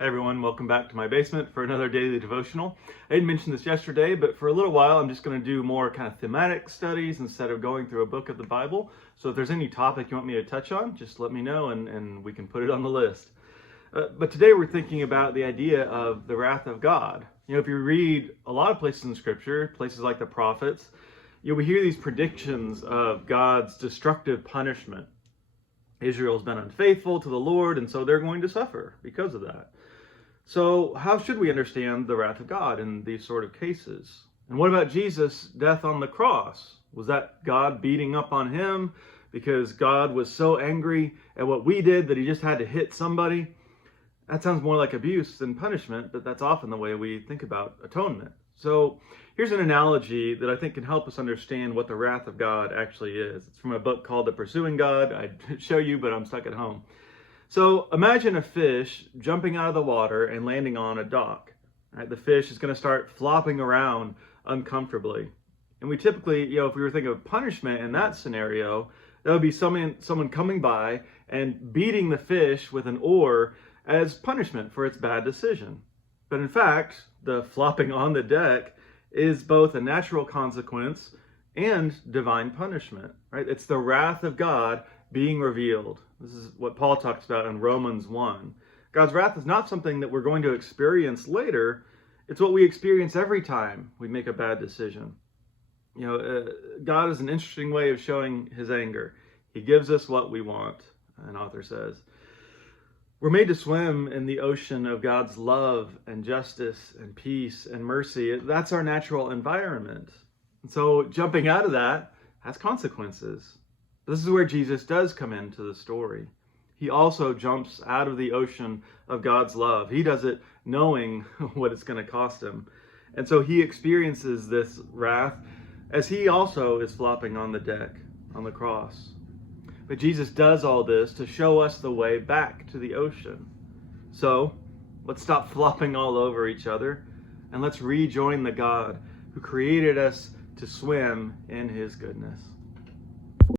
Hey everyone, welcome back to my basement for another daily devotional. I didn't mention this yesterday, but for a little while I'm just going to do more kind of thematic studies instead of going through a book of the Bible. So if there's any topic you want me to touch on, just let me know and we can put it on the list. But today we're thinking about the idea of the wrath of God. If you read a lot of places in Scripture, places like the prophets, we hear these predictions of God's destructive punishment. Israel's been unfaithful to the Lord, and so they're going to suffer because of that. So how should we understand the wrath of God in these sort of cases? And what about Jesus' death on the cross? Was that God beating up on him because God was so angry at what we did that he just had to hit somebody? That sounds more like abuse than punishment, but that's often the way we think about atonement. So here's an analogy that I think can help us understand what the wrath of God actually is. It's from a book called The Pursuing God. I'd show you, but I'm stuck at home. So imagine a fish jumping out of the water and landing on a dock. Right? The fish is going to start flopping around uncomfortably. And we typically, if we were thinking of punishment in that scenario, that would be someone coming by and beating the fish with an oar as punishment for its bad decision. But in fact, the flopping on the deck is both a natural consequence and divine punishment. Right? It's the wrath of God being revealed. This is what Paul talks about in Romans 1. God's wrath is not something that we're going to experience later. It's what we experience every time we make a bad decision. God is an interesting way of showing his anger. He gives us what we want, an author says. We're made to swim in the ocean of God's love and justice and peace and mercy. That's our natural environment. And so jumping out of that has consequences. This is where Jesus does come into the story. He also jumps out of the ocean of God's love. He does it knowing what it's going to cost him. And so he experiences this wrath as he also is flopping on the deck on the cross. But Jesus does all this to show us the way back to the ocean. So let's stop flopping all over each other and let's rejoin the God who created us to swim in his goodness.